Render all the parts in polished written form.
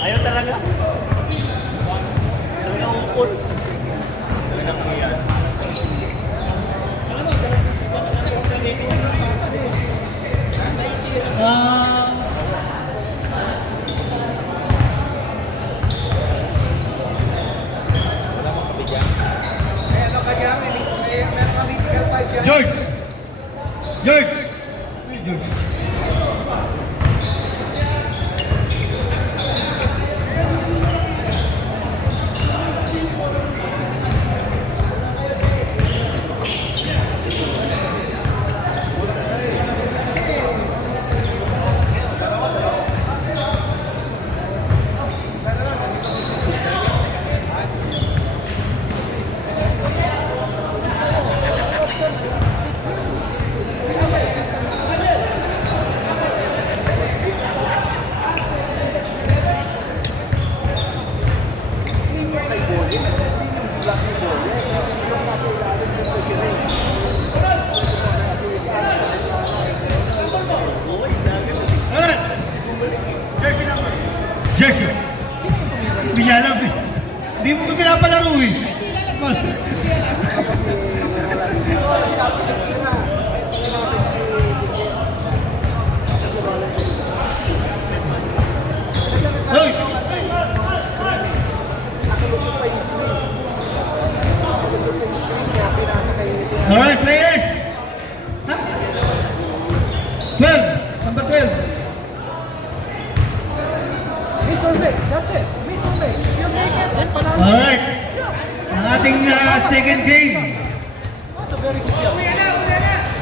Ayaw talaga. Talaga upot. George! George! George! Jersey. Hindi niya alam eh. Hindi mo pinapalaro eh. Hoy! Alright, players! Ha? 12! Number 12! That's it. Miss on me. Alright. Ang ating second game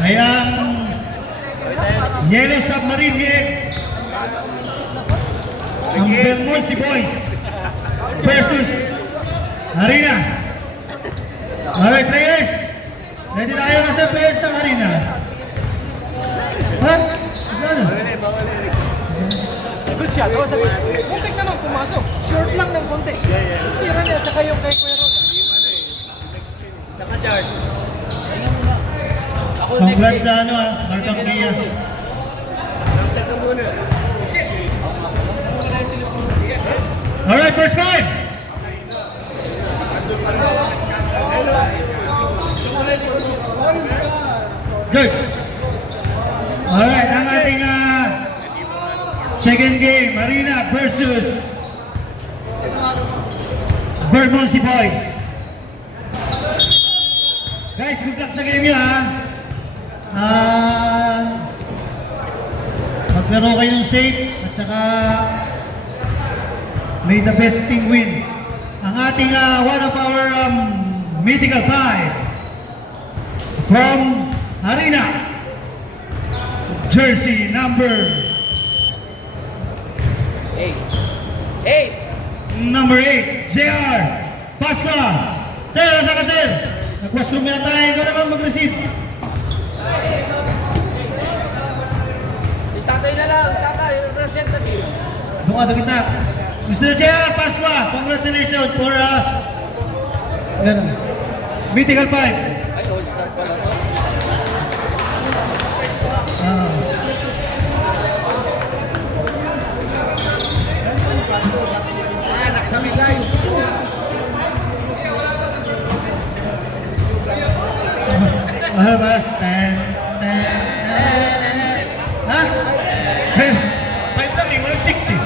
ay ang Yellow Submarine Egg, ang Belmonte Boys versus Harina. Alright players, ready na kayo natin players ng Harina? Ha? Ano? Good shot. Muntik naman pumasok. Short lang ng konti. Tira niya, tsaka yung kay Kuya Roda. Saka George. Congrats sa ano Martang Pia. Alright, first five! Good! Alright, ang ating second game, Harina versus Belmonte Boys. Guys, good luck sa game nyo ha. Maglaro kayo ng safe at saka may the best team win. Ang ating one of our mythical five from Harina, jersey number 8, JR Pasqua. Sir, asa ka sir? Nag-washroom na tayo, ikaw naman mag-receive. Tatay na lang, tatay, representative. Bukado kita. Mr. JR Pasqua, congratulations for mythical 5. Ay, all-star pala to. Nakitami guys. Ba? Ha? 5 lang eh, walang 6 eh.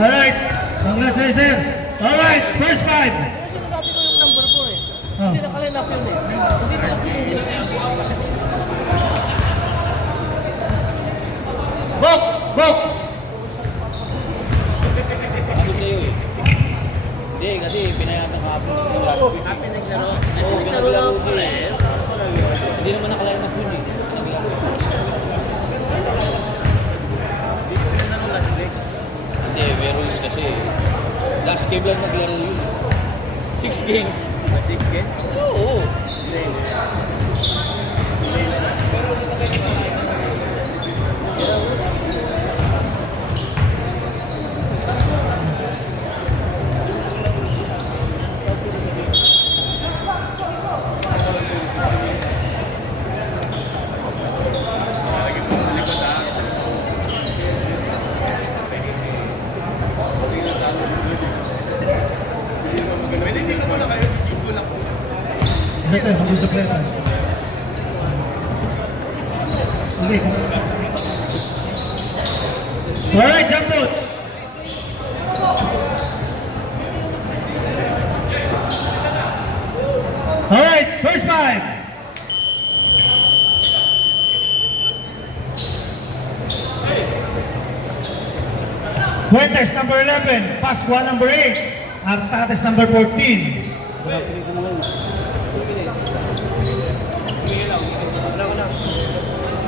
Alright, congratulations sir. Alright, first five. Sinasabi ko yung number 4 eh. Hindi nakalinap yun eh. Hindi Bok! Bok! Sabi sa'yo eh. Hindi, kasi pinayatan ka hapon ng last week. Happy naglaro. Oo, Naglaro siya eh. Hindi naman nakalinap yun eh. Naglaro. game lang naglaro yun. 6 games. 6 games? Oo. Ito, mag-usap lang tayo. Okay. Alright, jump rope. Alright, first five. Fuentes number 11, Pascua number 8, Artates number 14.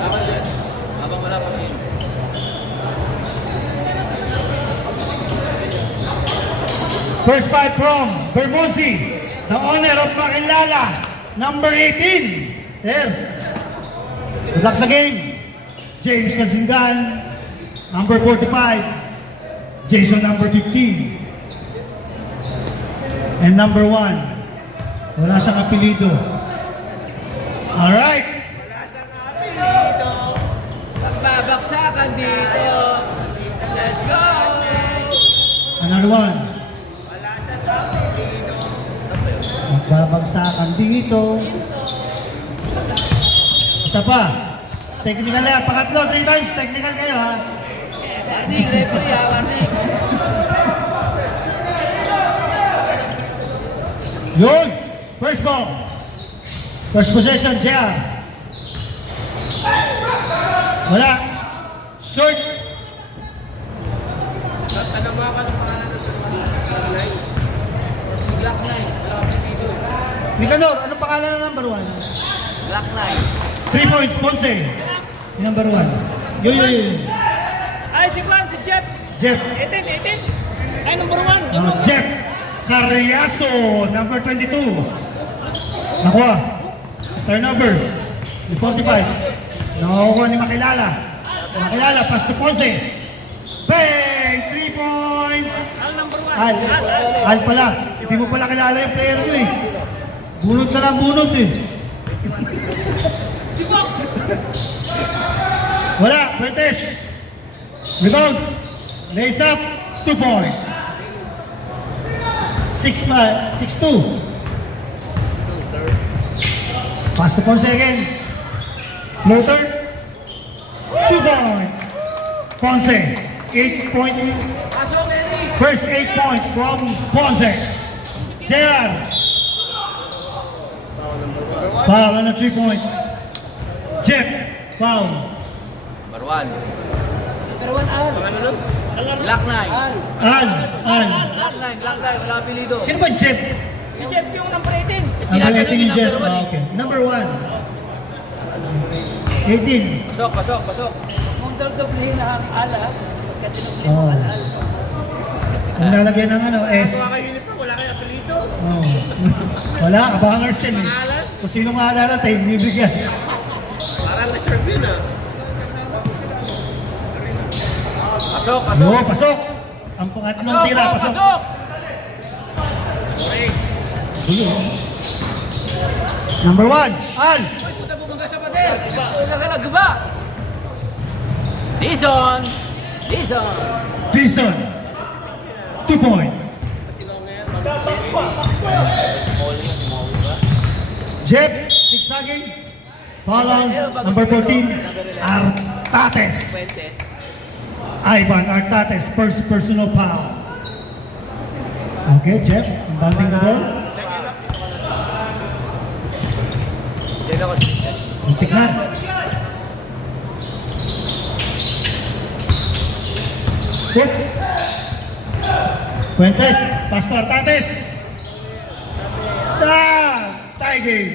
Habang dyan. Habang wala pa rin. First five from Bermondsey, the owner of Makilala, number 18. There. Good luck sa game. James Kasingan, number 45. Jason, number 15. And number 1. Wala siyang apelido. Alright. Magbabaksakan dito. Let's go! Another one. Magbabagsakan dito. Isa pa. Technical na. Pangatlo, 3 times. Technical kayo ha. Warning, referee ha, warning. Yun. First ball. First possession, JR. Wala. Short. Black Knight. Nicanor, ano pangalan ng number 1? Black Knight. 3 points, Ponce. Yung number 1. Yun. Ay, si Juan, si Jeff. Jeff. 18. Ay, number 1. Jeff Carriazo, number 22. Nakuha. Turnover. 45. Nakuha ni Makilala. Makilala, pass to Ponce. Bang! 3 points. Al, number 1. Al pala. Hindi mo pala kilala yung player mo eh. Bunot ka lang bunot eh. Wala, Fuentes. Rebound. Lace up, 2 points. 6-5, 6-2. Pass to Ponce again. Floater. 2 points. Ponce. 8 points. Pasok, Eddie! First 8 points from Ponce. JR. Foul on a 3 point. Jeff. Foul. Number 1. Number 1, Al. Black Knight. Al. Black Knight, wala apelido. Sino ba Jeff? Si Jeff yung number 18. Ang balating ni Jeff. Okay. Number 1. 18. Pasok. Kung doblihin na ang Al, ha? Pagka dinoblihin Oh. mo Al. Ang lalagyan ng ano, S. Mga ka-uniform, wala kayong apelito. Oh. Wala, abangers yan eh. Kung sino nga darating, bibigyan. Parang reserve yun ah. Pasok. Yo, pasok. Ang pangatlong tira, pasok. Number 1, Al. Ay, puta bumangga sa pader. Puta ka lang, guba. Dison. Dison. 2 points. Jeff, zigzagging. Foul on number 14, Artates. Fuentes. Ivan Artates, first personal foul. Okay, Jeff, bounding the ball. Diyan ako. Muntik na. Hook. Fuentes, pass to Artates. Tie game.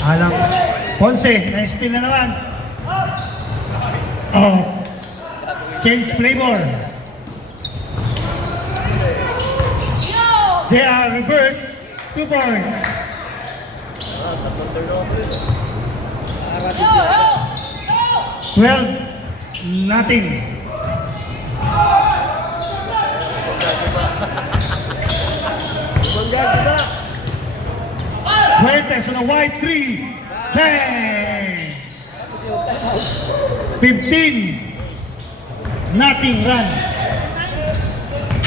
Alang Ponce, na-steal na naman. of James Claymore. JR reverse, 2 points. Tatlong turnover yun. 12-0. Bongga, di ba? Fuentes on a wide 3. Bang! 15 nothing run.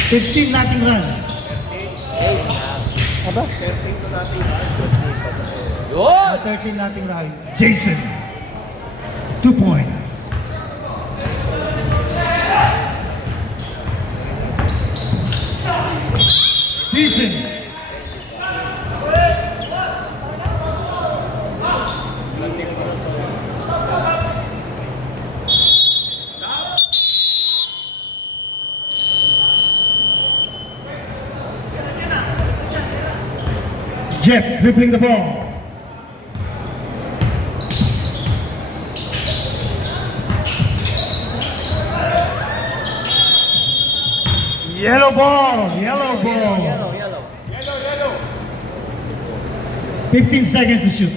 15 nothing run. Aba? 13 to natin. Yun! 13 nothing run. Jason, 2 points. Jason, Jeff dribbling the ball. Yellow ball, yellow ball. Yellow. 15 seconds to shoot.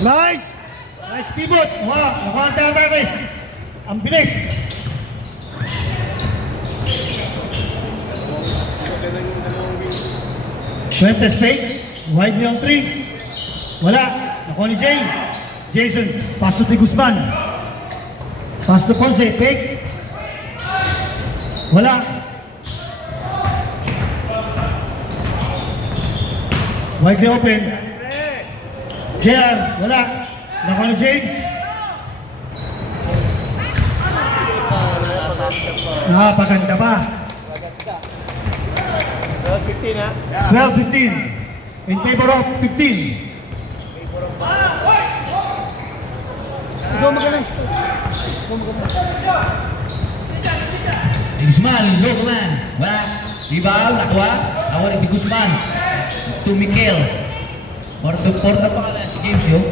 Nice! Nice pivot! Wow! Nakuha ang tayo, ang bilis! Fuentes fake. Wide niya ang 3. Wala. Nakuha ni Jay. Jason. Pass to Guzman. Pass to Ponce. Fake. Wala. Wide niya open. JR. Wala. Nakuha ni James. Napaganda pa. 15 ha? 12-15. In favor of 15. Ikaw magaling. Ikaw magaling. Guzman, low man. Wala. Rebound, nakuha. Awal ni Guzman. To Mikel. Porta pa ka si James yun.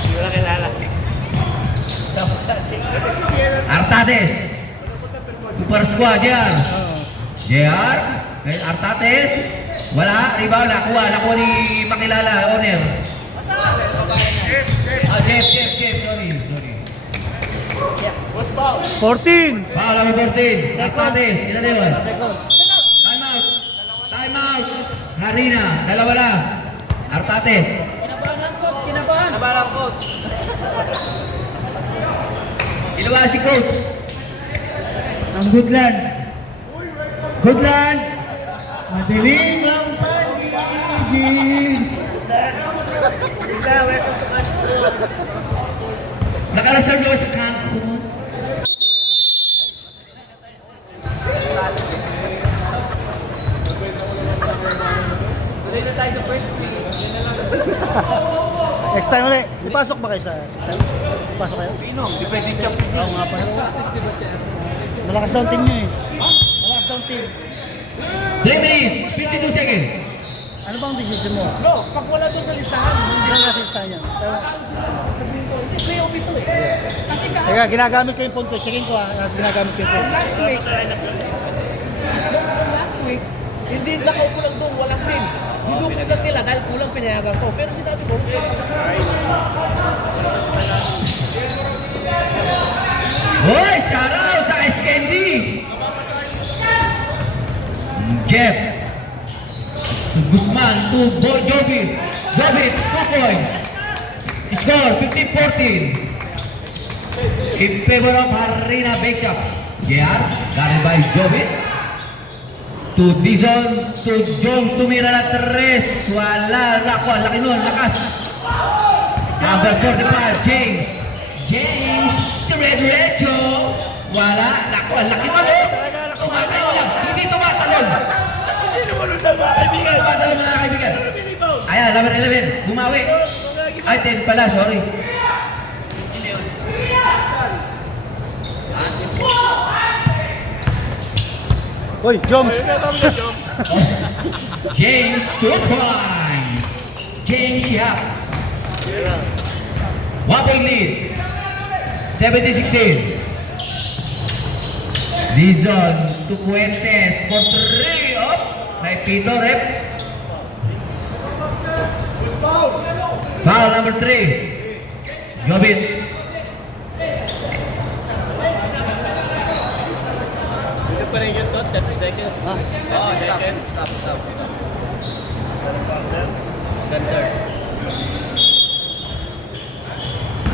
Hindi ko lang kilala. Artates. Super squad yan. JR. Artates. Wala. Rebound, nakuha. Nakuha ni Makilala. Owner. Jeff. Sorry. 14. Foul number 14. Artates. Ilan na yun? Second. Time out. Harina. Dalawa lang. Artates. Nabalang coach. Ginawa si coach. Ang Goodland. Goodland. Madilim ang paligid. Nakareserve ako sa kanto. Tuloy na tayo sa first three. Yan na lang. Next time ulit. Ipasok ba kayo sa 6? Ipasok kayo? Pinom, depende champion. Oo nga pa. Malakas daw ang team nyo eh. Malakas daw ang team. 3 minutes, 52 seconds. Ano bang decision mo? No, pag wala doon sa listahan, Hindi lang nasa listahan yan. Pero, hindi playoff ito eh. Kasi teka, ginagamit ko yung phone ko. Checkin ko ginagamit ko yung phone. last week, hindi nakaupo lang doon, walang pin. Hinukutan nila dahil kulang pinayagan ko. Pero sinabi ko, Hoy, saraw sa Eskendi. Jeff. Guzman to Jovit. Jovit, 2 points. Score, 15-14. In favor of Harina Bakeshop. JR, guarded by Jovit. To Dizon, to Jong, tumira na 3. Wala, nakuha, laki nun, lakas. Number 45, James. James, diretso. Wala, nakuha, laki nun. Tumatalon lang, hindi tumatalon. Hindi naman nun sa mga kaibigan. Tumatalon mga kaibigan. Ayan, 11-11, bumawi. Ay, 10 pala, sorry. Uy, Joms! James 2 points. James Yap. 1 point lead. 17-16. Dizon to Fuentes for 3. Oh, may pito rep. Foul number 3. Jobin. Ito pa rin yun to, 30 seconds. Oo, second. Stop.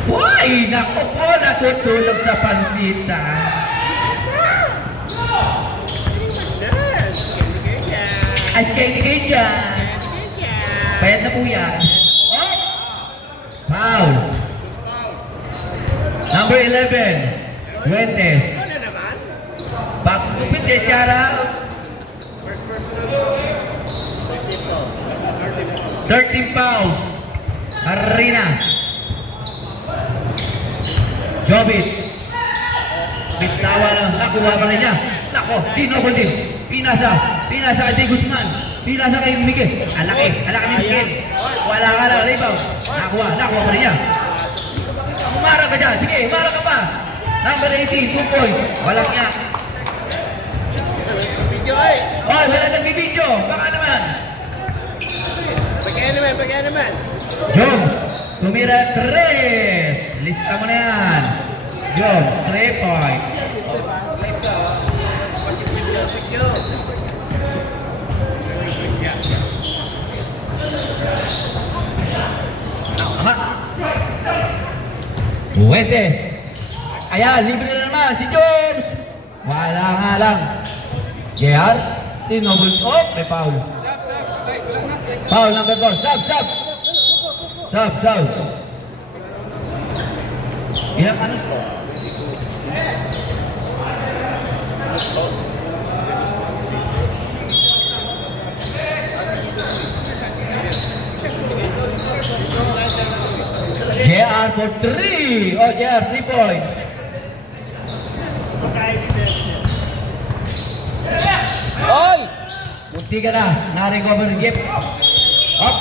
Uy, naku po, natutulog sa pansita. Ay, skate dyan. Bayad na po yan. Oh! Foul. Number 11. Fuentes. Pagkupit niya siya raw. 13 fouls. Arena. Jobit. Bitawan lang. Nakuha pa rin niya. Nako, tinobol din. Pinasa kay Guzman. Pinasa kay Miguel. Alaki ni Miguel. Wala ka lang, rebound. Nakuha pa rin niya. Umarang ka dyan. Sige, umarang ka pa. Number 18, 2 points. Walang niya. Oh, wala nang bibidyo. Baka naman. Pagkaya naman. Jones, tumira 3. Lista mo na yan. Jones, 3 points. Fuentes. Ayan, libre na naman si Jones. Wala nga lang. JR, tinobol. Oh, may foul. Foul number 4. Sub. Ilang ano score? JR for 3. Oh, JR, 3 points. Oy! Munti ka na. Na-recover yung gift. Up.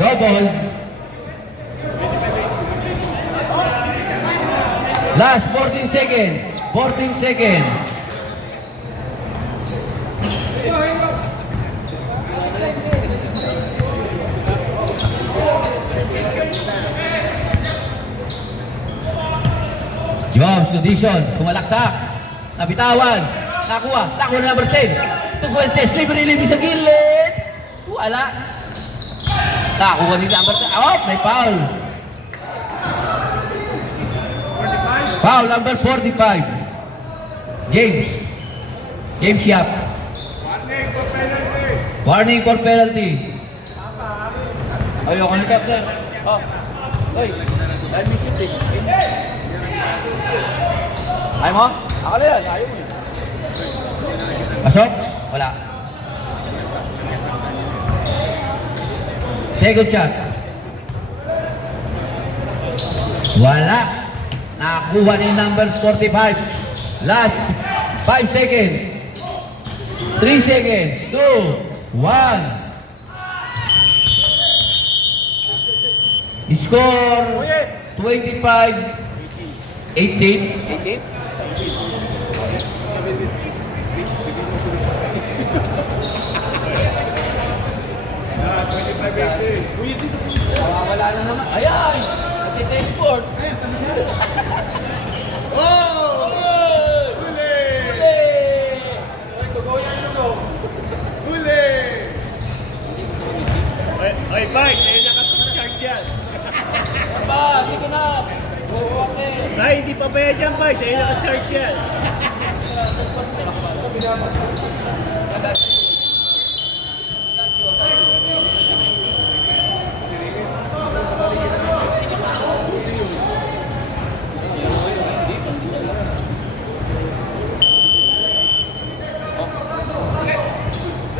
Double. Last 14 seconds. 14 seconds. Jones, condition. Tumalaksak. Nabitawan. Nakuha na number 10. Fuentes, libre sa gilid. Wala. Nakuha din number 10. Oh, may foul. Foul number 45. James Yap. Warning for penalty. Ayoko ni Captain. Oh. Hoy. I miss you, please. Ayaw mo? Ako na yan. Ayaw mo. Pasok? Wala. Second shot. Wala. Nakakuha ni number 45. Last 5 seconds. 3 seconds. 2, 1. Score 25, 18. Wala na naman. Ayan! Nag-teleport. Oy, Mike, sa'yo nakapag-charge yan. Ba, sige na. Okay. Ay, hindi pa bayad yan, Mike. Sa'yo nakapag-charge yan.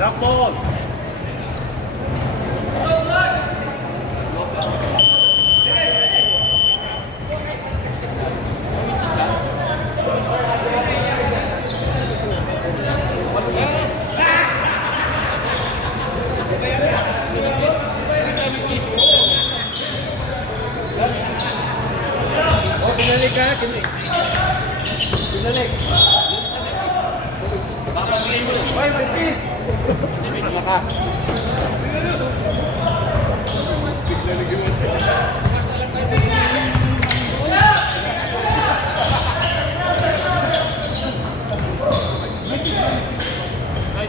Rock ball. Kinalik ha, kinalik. Kinalik. Hoy, may fish!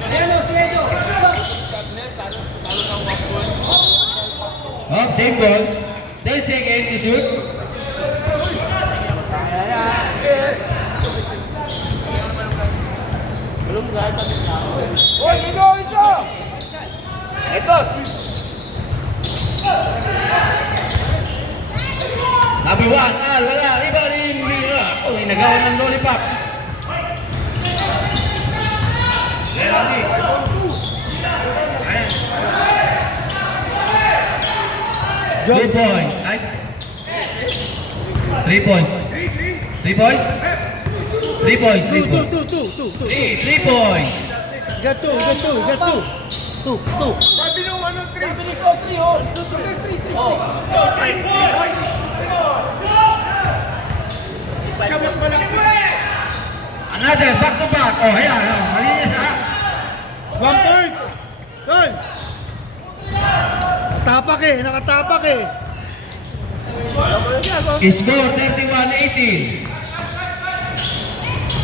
Ayan o, si Edo! Oh, same ball. 10 seconds to shoot. Hoy, Edo, Edo! Ito. Number 1, Al, wala. Rebound, hindi na. Oh, inagawan ng lollipop. Lerani. Ayan. 2 points. Ay. 3 points. 3 points? 3 points. 3 points. 3 points. Got two. Sabi nung ano, 3. Sabi ni Kotri, oh. 3. Oh. Kabas mo lang. Another, back to back. Oh, ayan. Oh, malinis ha. 1 point. Turn. Nakatapak eh. Score 31-18.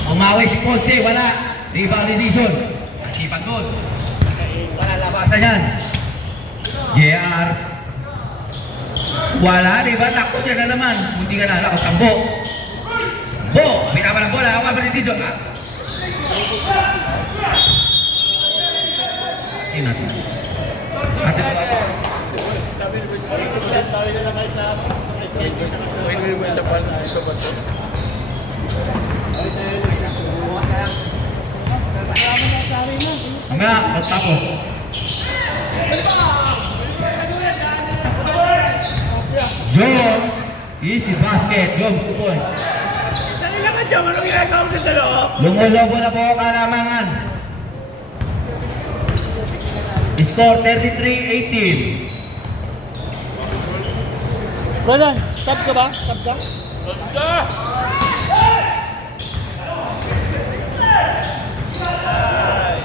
Umawi si Ponce, wala. Rebound ni Dizon. Nasipag doon. Palalabasan yan. JR. Wala, diba? Takbo siya na naman. Hindi ka na. Ako, tambo. Bo! Binaba ng bola. Hawa ba ni Dizon? Ha? Tingnan natin. Ate, hangga, magtapos. Jones, easy basket. Jones, 2 points. Lumulobo na po kalamangan. Score 33-18. Roland, sub ka ba? Sub ka?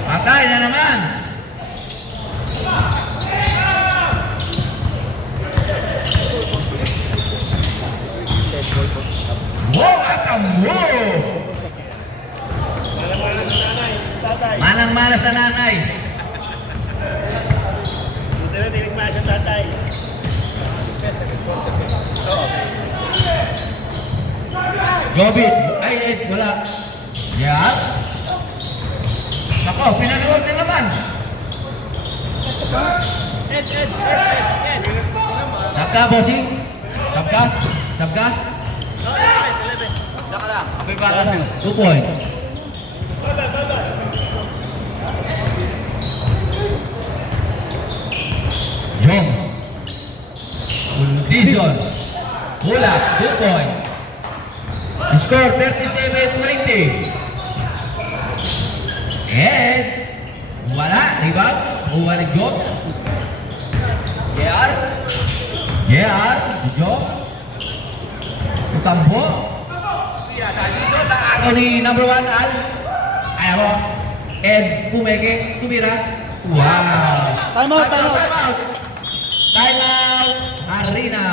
Patay na naman. Wow, atambo! Manang-mana sa nanay. Jobit, ay, wala. Yan. Ako, pinanood na naman. Tap ka, bossing? Tap ka? Tap ka? Saka lang. Abay para 2 points. Jong. Dizon. Hulak, 2 points. Score 37-20. And wala, diba? Buwa ni Job. JR. Job. Utambo. Ako ni number 1, Al. Ayaw mo. Ed, pumeke, tumira. Wow. Time out. Time out. Arena.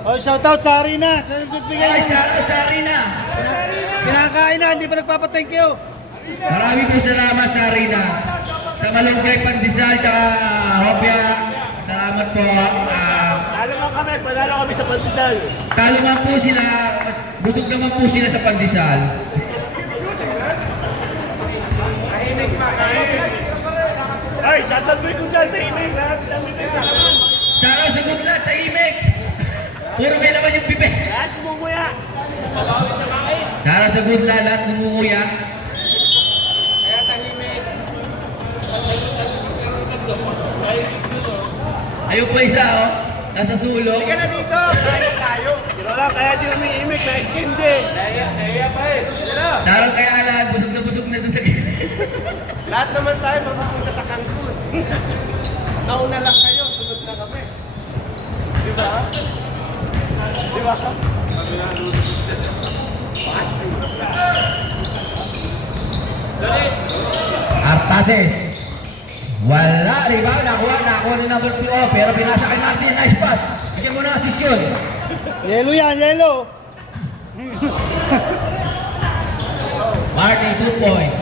Oh, shout out sa Arena. Sa Ay, nagbibigay. sa Arena. Kinakain na, hindi pa nagpapa-thank you. Marami po salamat sa Arena. Sa Malunggay Pandesal, tsaka Hopya. Salamat po. Alam mo kami, panalo kami sa Pandesal. Talo man po sila, busog naman po sila sa Pandesal. Ay, shoutout mo yung dyan, tahimik ha. Tsaka sagot na sa imik. Puro may naman yung pipe. Lahat kumumuya. Tsaka sagot na lahat ngumunguya. Kaya tahimik. Ayun po isa, oh. Nasa sulong. Hindi ka na dito. Kaya tayo. Pero lang, kaya di umiimik na iskindi. Naiya pa eh. Sarang kaya lahat, busog na doon sa gilid. Lahat naman tayo mapupunta sa Cancun. Nauna lang kayo, sunod na kami. Di ba? Di ba? Artases. Wala, rebound. Nakuha ni number 2. Oh, pero pinasa kay Martin. Nice pass. Bigyan mo na asisyon. Yellow yan, yellow. Martin, 2 points.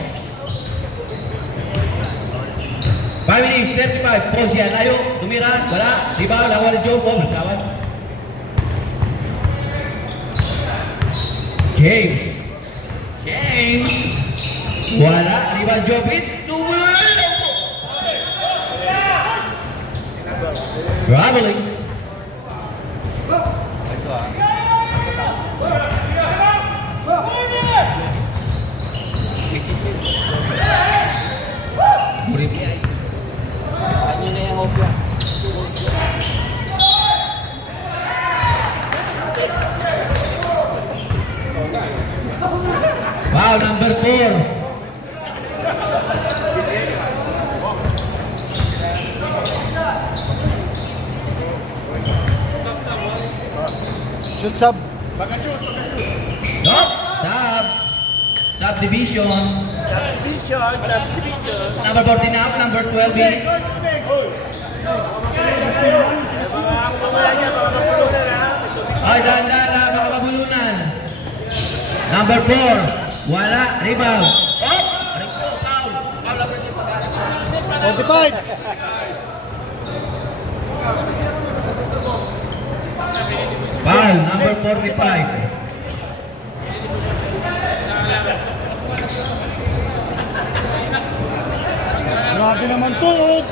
5 minutes, 35. Pause yan. Layo. Tumira. Wala. Rebound. Nakuha ni Joe. Ball. Kawan. James. Wala. Rebound Jobit. Tumira. Traveling. Foul number 4. Shoot sub. Stop. Subdivision. Number 14 up, number 12 in. Ay, dahan-dahan, baka mabulunan. Number 4. Wala. Rebound. Oh! Foul. Foul number 6. 45. Foul number 45. Grabe naman to. Oh.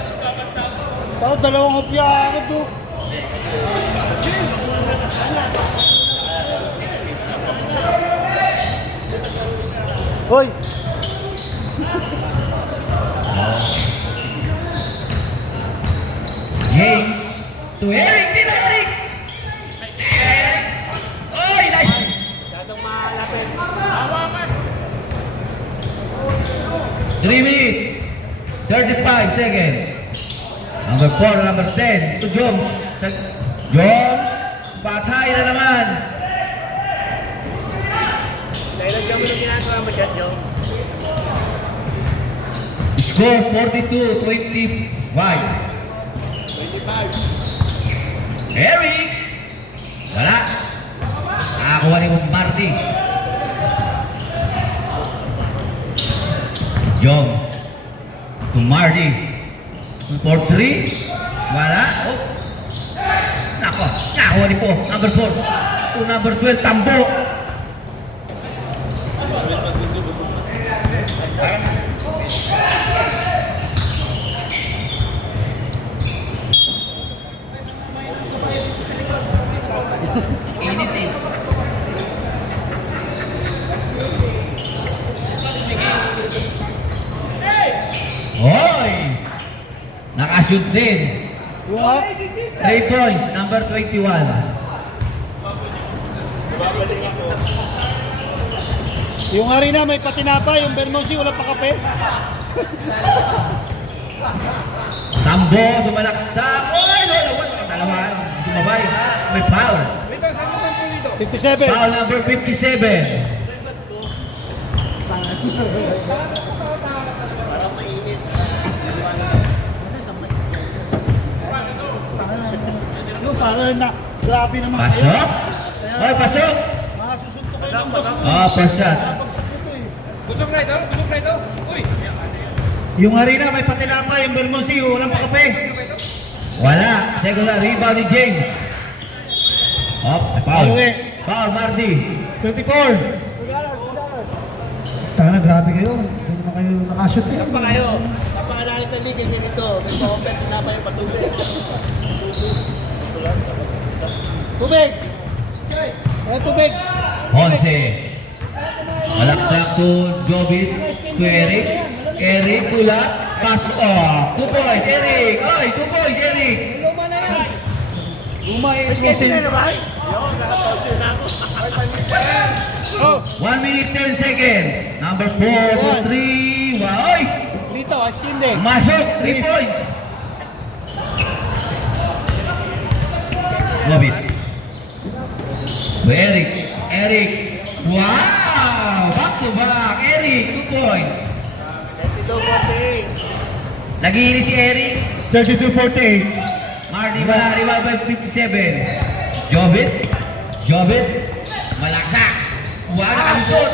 Tao, dalawang hopya ako to. Hoy! James to Eric. Dito, Eric. Oy, nice. Masyadong malapit. 3 minutes. 35 seconds. Number 4, number 10. To Jones. Jones. Patay na naman. Nilagyan mo yung ginagawa mo dyan, Joe. Score 42-25. Eric. Wala. Nakakuha ni Marty. Jones. To Marty. For 3. Wala. Oh. Nako. Nakakuha ni po. Number 4. To number 12. Tambo. Init eh. Hoy! Nakashoot din. Yung ha? 3 points, number 21. Yung harina may patinapa, yung Bermonsi wala pa kape. Tambo, sumalaksak. Oy! Dalawa. Sumabay. May foul. 57. Foul number 57. Yung parang na, grabe naman kayo. Pasok. Oy, pasok. Masusuntok kayo ng boss mo. Oh, first shot. Busog na ito. Uy! Yung harina may patinapa, yung Bermonsi, walang pa kape. Wala. Second rebound ni James. Oh, foul. Foul, Marty. 24. Tanga na, grabe kayo. Hindi naman kayo nakashoot eh. Saan pa kayo? Saan pa nakita ni ganyan ito? May pa-open na pa yung patubig. Tubig! Eh, tubig! 11. Malaksak to Jobit, to Eric. Eric, pula. Pass off. 2 points, Eric. Oy, 2 points, Eric. Umay, Kasi na naman? Yung, nakapausin na ako. 1 minute 10 seconds. Number 4 for 3. Wow. dito, askin din. Masuk, 3 points. Jobit. To Eric. Eric. Wow! Back to back. Eric, 2 points. 32-48. Nag-iinit si Eric. 32-48. Marty wala, rebound by 57. Jobit. Malaksak. Wala, nakalusot.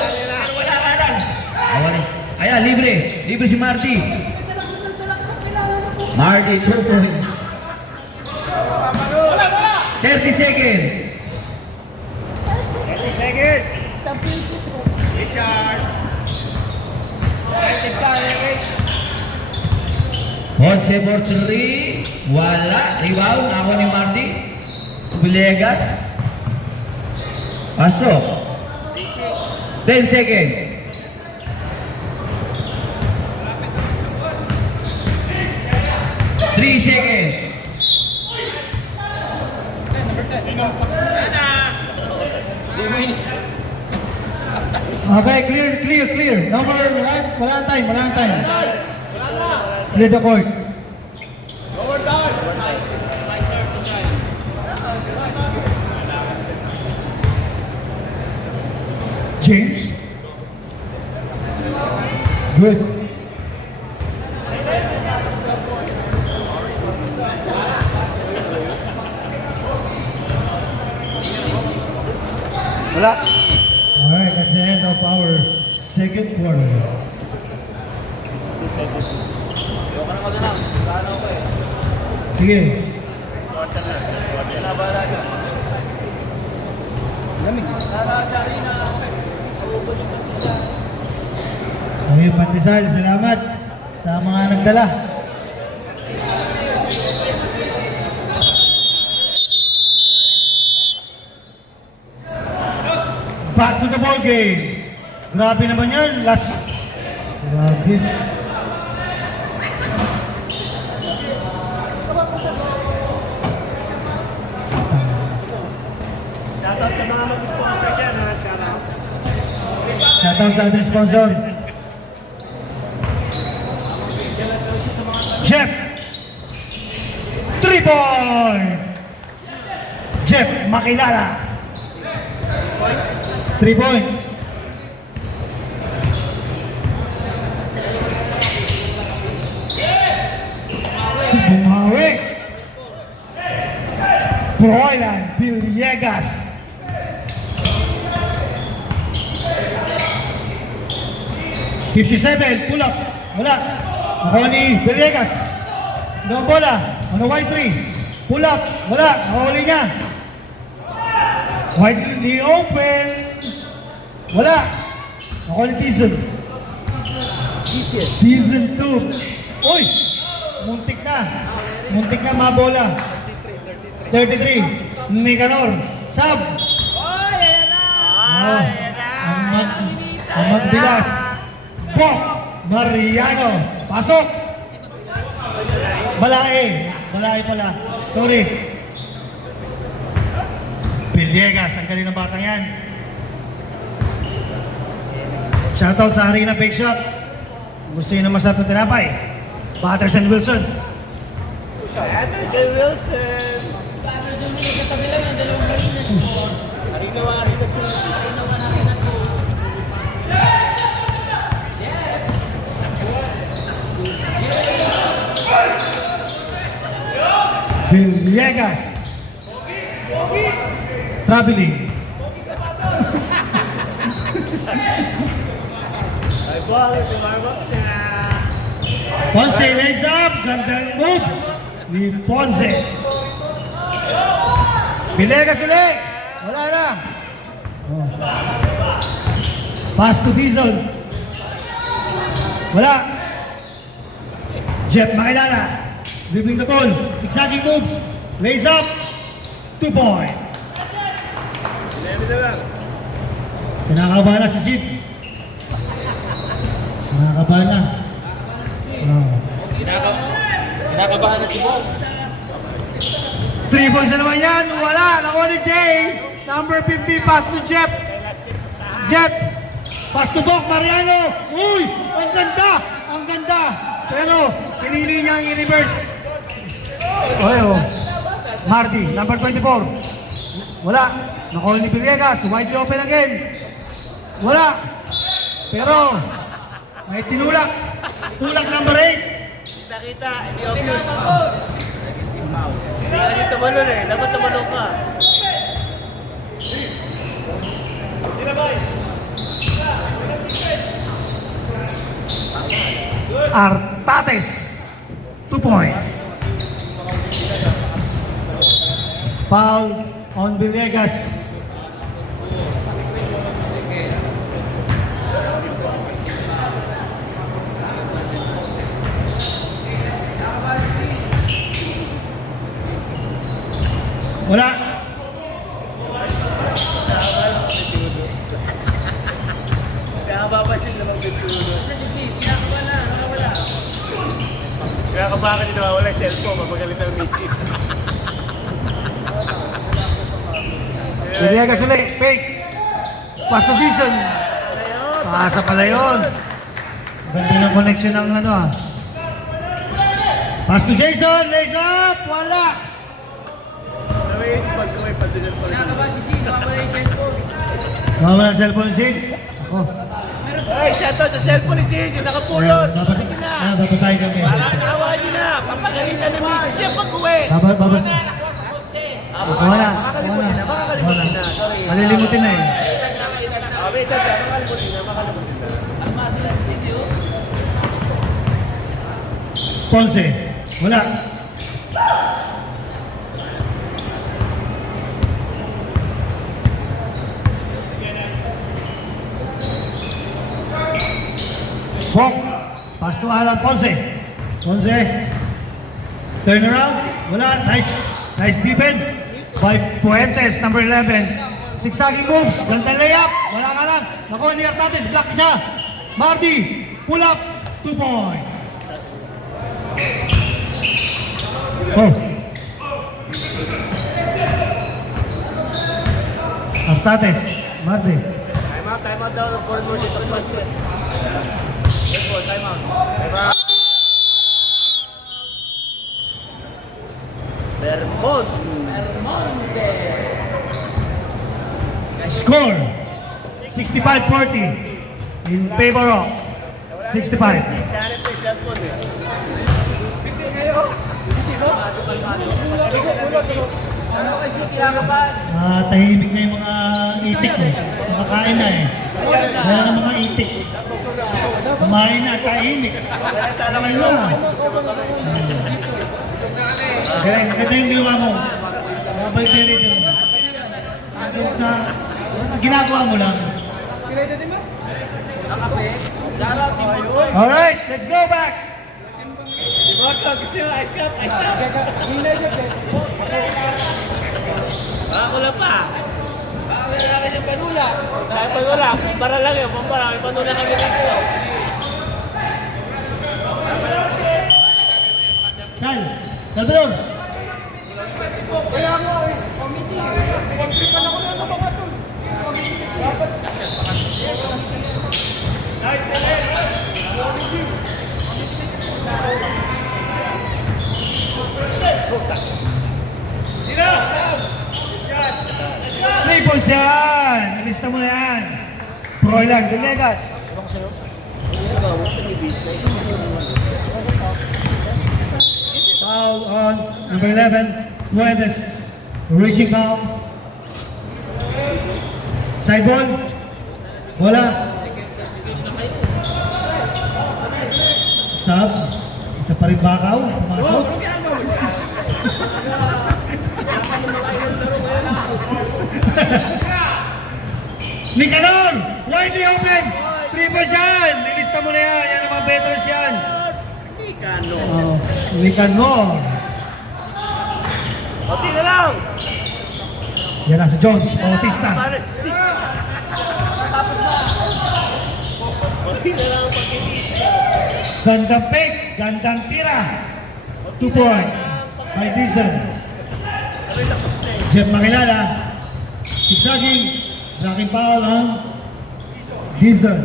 Wala ka lang. Ayan, libre. Libre si Marty. Marty, 2 points. 30 seconds. 30 seconds. Richard. Excited ka, Eric. Ponce for 3. Wala. Rebound. Ako ni Marty. Villegas. Pasok. 10 seconds. 3 seconds. Okay, clear. No more, wala time. Clear the court. Lower down. James. Good. Wala. Alright, that's the end of our second quarter. Sige. Okay, Pandesal, salamat sa mga nagdala. Back to the ball game. Grabe naman yan. Grabe. Shoutout sa mga mag-sponsor dyan, ha? Shoutout. Shoutout sa ating sponsor. Jeff! 3 points! Jeff Makilala. 3 points. Bumawi. Froilan Villegas. $57, pull up. Wala. Ako ni Villegas. No bola. Ano white 3. Pull up. Wala. Nakahuli niya. White in the open. Wala. Ako ni Tizen. Tizen 2. Uy! Muntik na mabola. 33. Nicanor. Sab. Ang magbilas. Bok. Mariano. Pasok. Balae pala. Sorry. Villegas, ang galing ng batang yan. Shoutout sa Harina Bake Shop. Gusto nyo na masarap na tinapay. Patterson Wilson. Patterson Wilson. Villegas. Traveling. Ay, ball. Tumarbot na. Ponce lays up. Gandang moves ni Ponce. Villegas ulit. Wala na. Oh. Pass to Dizon. Wala. Jeff Makilala. Dribbling the ball. Zigzagging moves. Lays up. 2 point. Kinakabahan na si Sid. Kinakabahan na. Oh. Kinakabahan na si Bob. 3 points na naman yan. Wala. Nakuha ni Jay. Number 50. Pass to Jeff. Jeff. Pass to Bok Mariano. Uy! Ang ganda! Ang ganda! Pero, pinili niya ang i-reverse. Oh. Marty, number 24. Wala. Nakol ni Villegas. Widely open again. Wala. Pero, may tinulak. Tulak number 8. Kita-kita, hindi obvious. Hindi ka dito tumalon eh. Dapat tumalon ka. Artates. 2 point. Foul on Villegas. Wala. Kaya mapapasin na mag-video. Kaya ka bakit hindi nawawala yung cellphone, mapagalit ng misis. Villegas ulit. Fake. Pass to Dizon. Pasa pala yun. Ganda ng connection ng ano ah. Pass to Jason. Lays up. Wala. Sabi, pag-kaway pa din pa rin. Mawala ang cellphone ni Sid. Ako. Ay, shoutout sa cellphone ni Sid, yung nakapulot. Sige na. Babasahin kami. Para nawawa niyo na. Papagalitan ng misis siya pag-uwi. Babasahin. Wala. Wala. Malilimutin na eh. Wait, makalimutin na. Ponce. Wala. Bok. Pass to Alan Ponce. Ponce. Turn around. Wala. Nice defense by Puentes, number 11. Sigsaging moves. Ganda layup. Wala ka lang. Naku, ni Artates. Block siya. Marty. Pull up. 2 point. Oh. Artates. Marty. Time out daw. For more dito sa basket. Yes po, time out. Vermont. Score 65-40 in favor of 65. Kaya pa yung cellphone eh. Tahimik na yung mga itik eh. Kumakain na eh. Wala na mga itik. Kumain na, tahimik. Kumain na. Galing, maganda yung ginawa mo. Mabay Terry din. Ginagawa mo lang. Alright, let's go back. Immorto, gusto nyo ice cup? Ice cup? Ako lang pa. Kaya pag wala, para lang yun. Para may panula kami dito. Sal, Salvador. Nice, Dennis! Sino? 3 points yan. Ilista mo na yan. Pro lang, Villegas. Foul on number 11, Puentes. Reaching foul. Side ball. Wala. Sub. Isa pa rin bakaw. Pumasok. Nicanor! Widely open! 3 points yan! Nilista mo na yan. Yan ang mga veterans yan. Mikano. Nicanor. Oti na lang! Yan na si Jones. Bautista. Oti na lang pag-ibis. Gandang pick. Gandang tira. 2 points. By Dizon. Jeff Makilala. Sigsaging. Laking foul ang Dizon.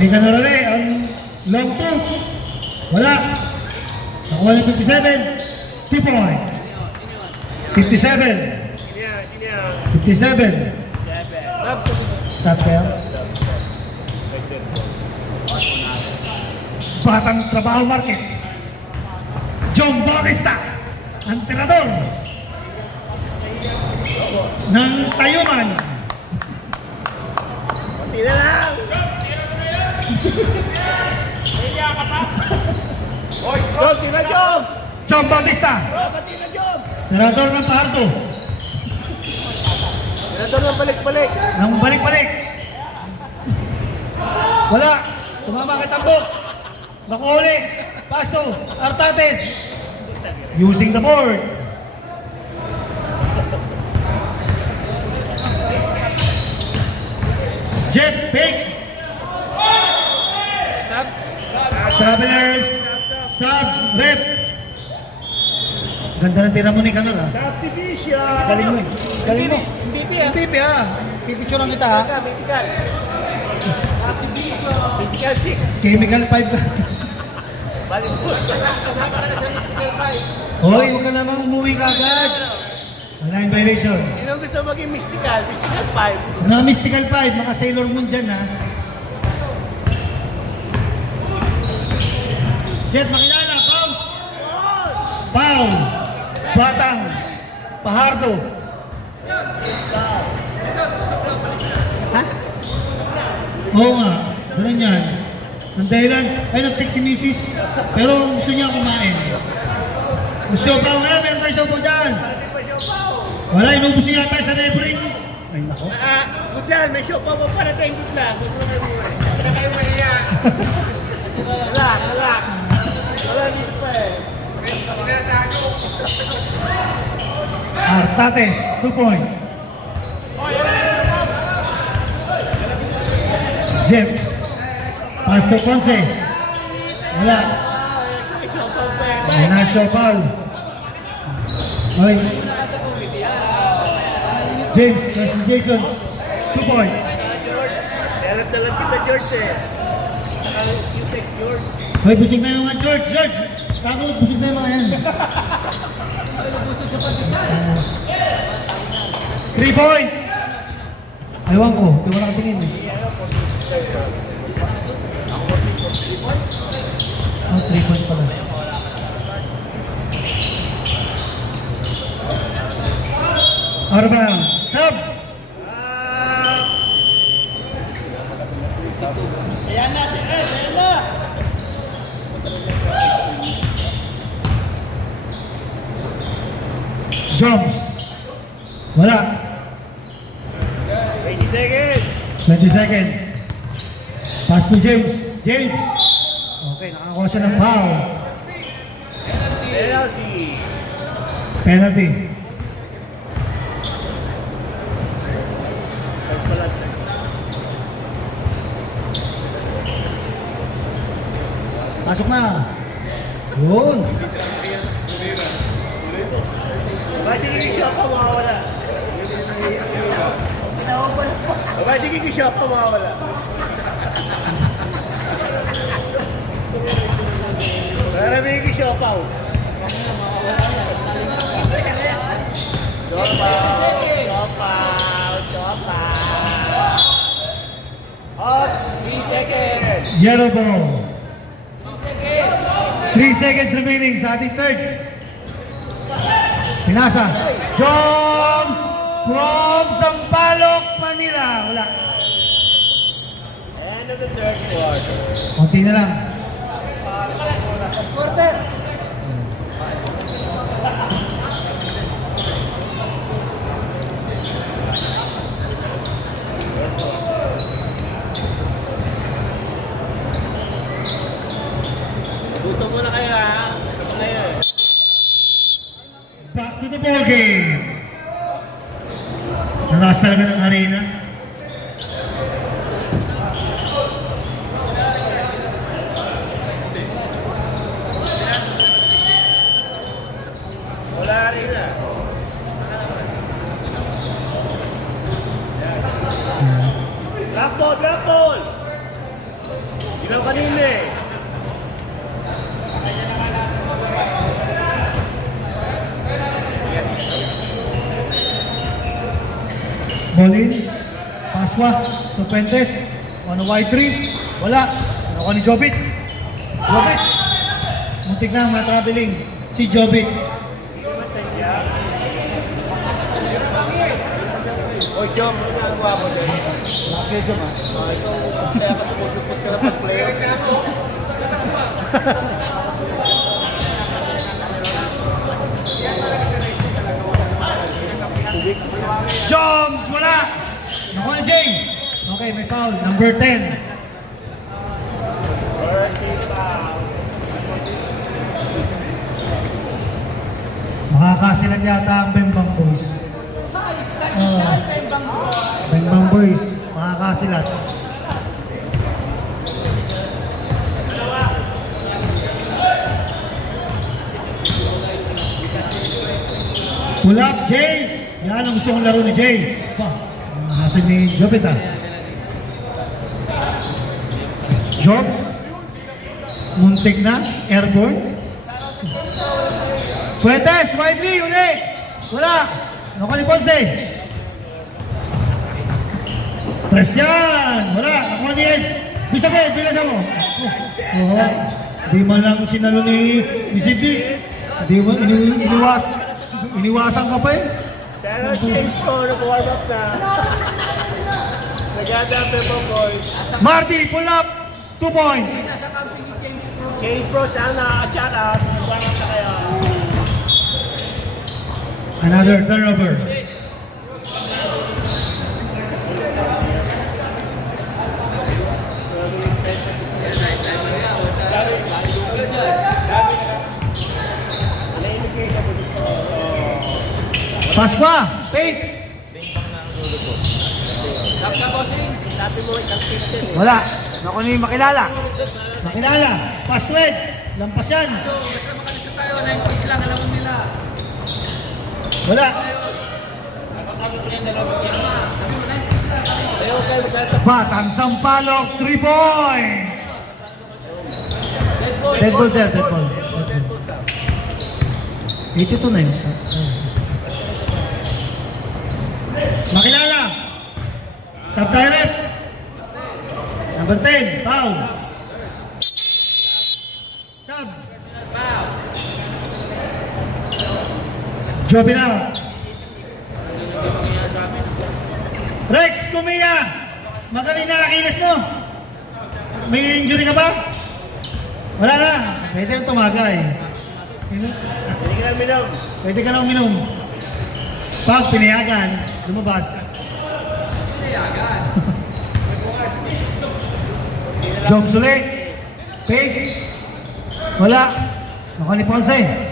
May kanarali ang long two. Wala. Nakuha ng 57. 2 point. 57. Siniya, siniya. 57. Stop kaya? Batang Trabaho Market. John Bautista. Ang tirador ng Tayuman. Pati na lang. Oy, Job, sila Job. John Bautista. Pati na Job. Tirador ng Pahardo. Nandun lang balik-balik. Nang balik-balik. Wala. Tumama kay Tambok. Nakuhuli. Pasto. Artates. Using the board. Jeff Pick. Travelers. Sub. Rep. Ganda ng tira mo ni Kanal, ha? Subdivision. Galing mo, eh. Galing mo. MVP ah. MVP, ha? Pipicturean kita, ha? Mythical. Mythical 6. Chemical 5 ka. Balik po. Kasama ka na sa Mythical 5. Hoy, huwag ka namang umuwi ka agad. Online violation. Sino gusto maging mystical? Mystical 5. Mga Mystical 5, mga Sailor Moon dyan, ha? Jet, makilala, foul! Foul! Batang! Pahardo! Ha? Oo nga, ganun yan. Ang dahilan, ay nag-text si Mrs. Pero gusto niya kumain. Gusto pa nga, meron tayo sopo dyan. Wala, inubos niya tayo sa neighboring. Ay, nako. Gudyan, may show pa mo para tayong gudla. Huwag mo kayo muna. Huwag na kayo mahiya. Relax, relax. Wala dito pa eh. Artates, 2 point. Jeff. Pastor Ponce. Wala. May show pa pa eh. Ay na show foul. Oy. James, Preston Jason. 2 points. Dalat-dalat kita George eh. Saka Yusek George. Hoy, busing na yung mga George. George! Kako, busing na yung mga yan. 3 points! Ewan ko, di mo nakatingin eh. Oh, 3 points pala. Out of bounds. Sub! Ayan na, ayan na. Jumps. Wala. 20 seconds. 20 seconds. Pass to James. James. Okay, nakakuha siya ng foul. Penalty. Penalty. Pasok na. Yun. Imagine yung show pa mawawala. Imagine yung show pa mawawala. Maraming yung show pa. Yellow ball. 3 seconds remaining sa ating third. Pinasa. Jones from Sampaloc, Manila. Wala. End of the third quarter. Konti na lang. Quarter. Buto mo na kayo ha. Gusto ko kayo eh. Back to the ball game. Nalakas talaga ng arena. Wala rin na. Black ball, black ball! Daw kanina eh. Bolin, Pasqua, Tupuentes, on Y3, wala. Nakuha ni Jobit. Jobit. Muntik na matraveling si Jobit. O Jom, ano ginagawa mo din? Laki Job ha. Ikaw, kaya ka sumusupot ka na pag-player. Jones, wala. Nakuha ni Jay. Okay, may foul. Number 10. Makakasilan yata ang Bembang Boys. Bembang Boys, makakasilat. Pull up, Jay! Yan ang gusto kong laro ni Jay. Pa, hasil ni Jobit ah. Jobs? Muntik na, airborne. Fuentes, widely, uli! Wala! Nakuha ni Ponce. Press yan! Wala! Nakuha ni Ed. Gusto ko, bilasan mo. Oo. Di man lang sinalo ni Sidney. Di mo iniwasan ka pa eh. Sana change ko, nag-warm up na. Nag-adapt mo, boy. Marty, pull up! 2 points. Change bro, sana. Shout out. Warm up na kayo. Another turnover. Pasqua, Faith. Wala. Naku ni makilala. Makilala. Pastwed. Lampas yan. Wala. Batang Sampaloc, 3 points. Dead ball sir, dead ball. 82 na yun. Makilala. Sub-direct. Number 10, foul. Sub. Jobin out. Rex Cumia. Magaling na akilas mo. May injury ka ba? Wala na. Pwede na tumagay. Hindi ka lang minom. Pwede ka na uminom. Pag pinayagan, lumabas. Jom Sule. Pigs. Wala. Nakuha ni Ponce.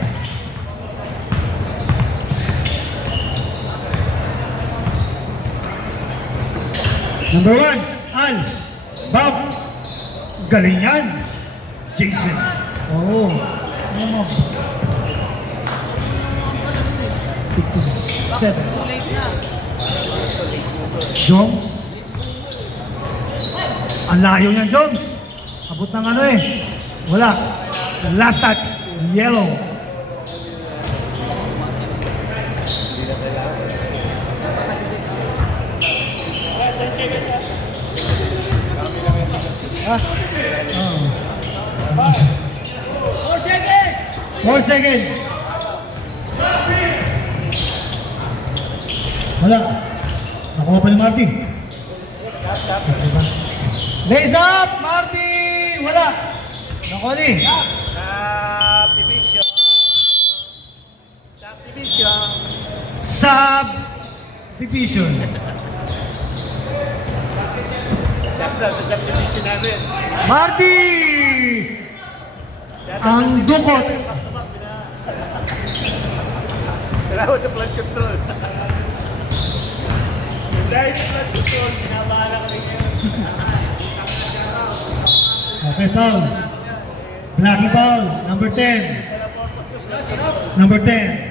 Number 1, Al. Bob. Galing yan. Jason. Oo. Ano mo? 57. Jones. Ang layo niyan, Jones. Abot ng ano eh. Wala. Last touch. Yellow. Ah. 4 seconds. Wala. Nakuha pa ni Marty. Lays up, Marty! Wala. Nakuha ni. Subdivision. Subdivision. Subdivision. Sa subdivision namin. Marty! Ang dukot. Salamat sa plant control. Dahil sa plant control, binabahala kami ngayon. Okay, foul. Blackie foul. Number 10. Number 10.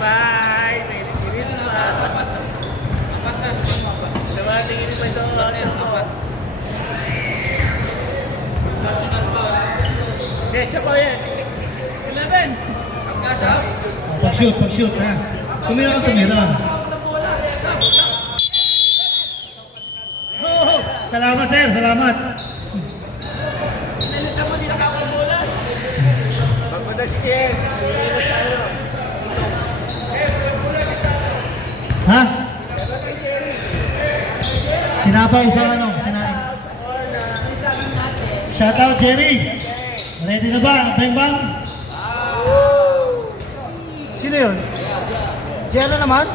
Bye! May tingin pa. Tingin pa Pag-shoot, ha. Tumira ka, tumira. Oh, salamat, sir. Salamat. Pagpadaskin. Ha? Sinabaw sa ano? Sinabaw. Shoutout, Jerry. Ready na ba? Bang bang? Sino yun? Jella naman?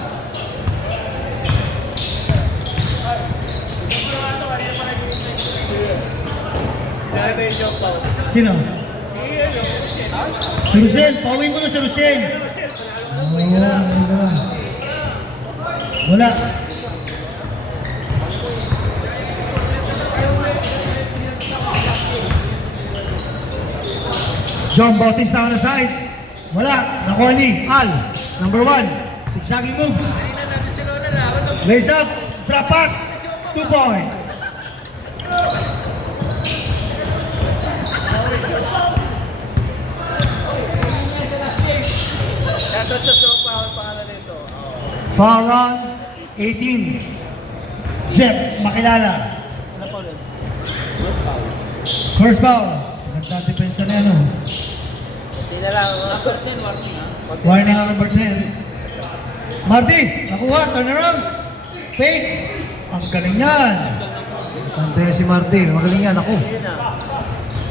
Sino? Si Rusen. Pauwi mo na si Rusen. Wala. John Bautista on the side. Wala. Nakuha ni Al. Number 1. Zigzagging moves. Raise up. Drop pass. 2 point. Foul on 18. Jeff Makilala. First foul. Ganda depensa na yan. Hindi na lang. Warning on number 10. Marty, nakuha. Turn around. Fake. Ang galing yan. Kante si Marty. Magaling yan. Ako.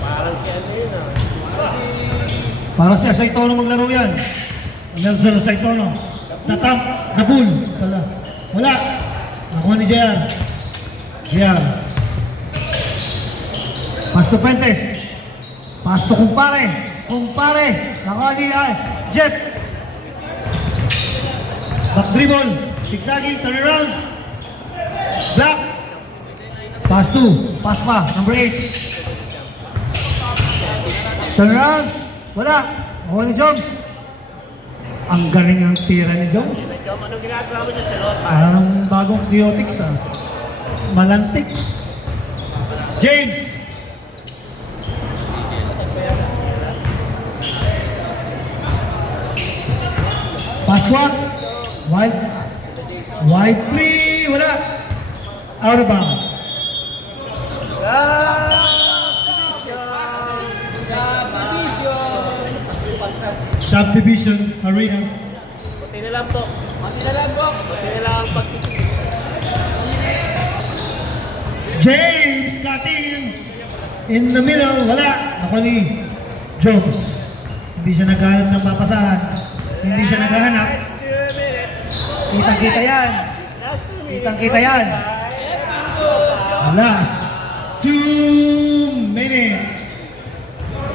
Parang si ano yun ah. Para si Saitono maglaro yan. Nelson Saitono. Natap. Nabul. Wala. Nakuha ni JR. JR. Pasto Pentes. Pasto kumpare. Nakuha ni Jeff. Back dribble. Zigzagging. Turn around. Black. Pass 2. Pass pa. Number 8. Turn around. Wala. Nakuha ni Jones. Ang galing ang tira ni Jones. Anong ginagawa mo niya sa loob? Parang bagong Kyotics ah. Malantik. James. Pasqua. Wide 3. Wala. Out of bounds. Subdivision Arena. Puti na lang po. Puti na lang ang pagtitigil. James cutting in the middle. Wala. Ako ni Jones. Hindi siya naghahanap ng papasahan. Hindi siya naghahanap. Kitang-kita yan. Kitang-kita yan. Last 2 minutes.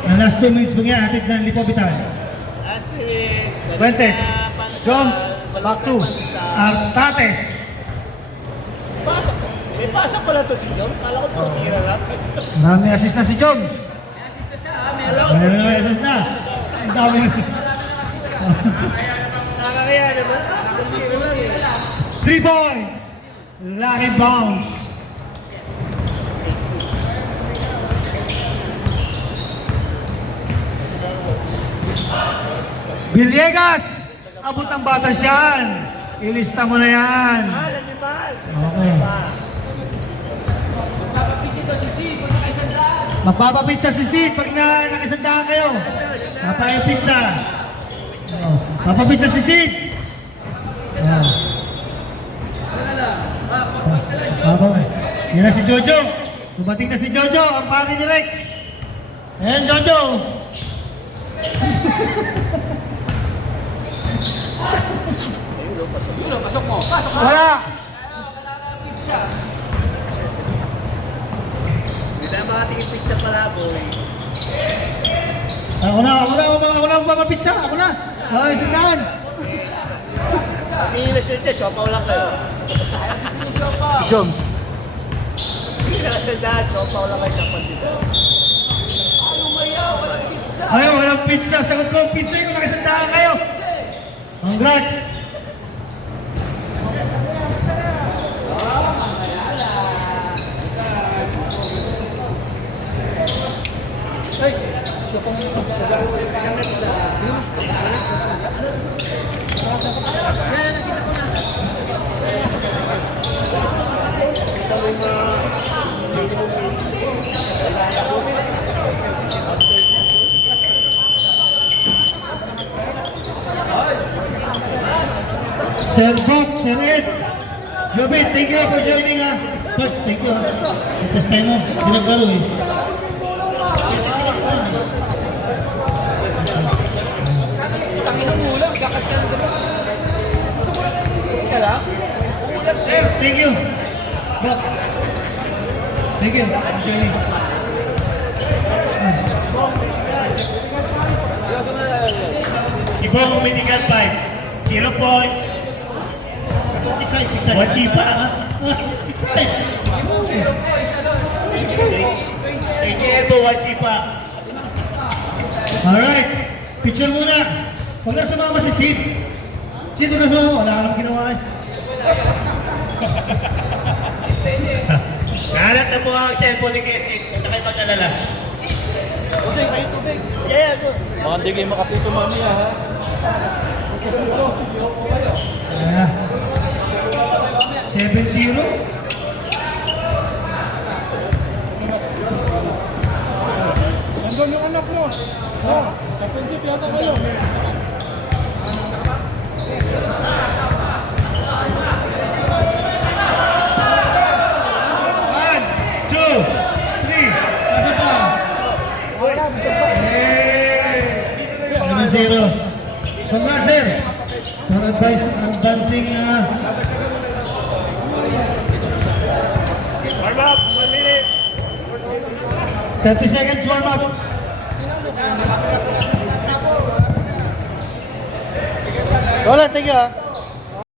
Ang last 2 minutes maghihatid ng Lipobitan. Fuentes, Jones, back to Artates. May pasok pala to si John. Kala ko tira lang. Marami assist na si Jones. Meron na assist na. Ang dami. Nakakaya naman. Nakakaya lang eh. 3 points. Lucky bounce. Villegas! Abot ang batas yan. Ilista mo na yan. Okay. Magpapapizza si Sid pag nakisandaan kayo. Papayang pizza. Papapizza si Sid. Yan na si Jojo. Dumating na si Jojo, ang pari ni Rex. Ayan, Jojo. Pasok mo. Wala. Hindi na makatingin pizza pala, boy. Ako na pizza. Ako na. Ay, sandaan. Pili siya dyan, siopaw lang kayo. Si Jones. Pili na siya dyan, siopaw lang kayo sa pandito. Ayaw, walang pizza. Sagot ko, pizza yung nakisandaan kayo. Congrats. Sir Ed. Jobit, thank you for joining ha. Coach, thank you ha. Tapos tayo mo, ginagalo eh. Tanginong ulang, gakat ka na diba? Kala? Thank you. Bok. Thank you for joining. Ibang Dominican 5. 0 point. Wachipa. Thank you, Evo Wachipa. Alright, picture muna. Huwag na sumama si Sid. Sid, huwag na sumama. Wala ka naman ginawa eh. Nahanap na po ang cellphone ni Kesit. Huwag na kayo mag-alala. Yeah, good. Baka hindi kayo makapito mamaya ha. Ayan. 7-0. Nandun yung anak mo. Ha? Kapensip yata kayo. One, two, three. Ano pa? Hey! 7-0. Congrats, sir. For advancing Warm up, 1 minute. 30 seconds warm up. Wala, thank you ha.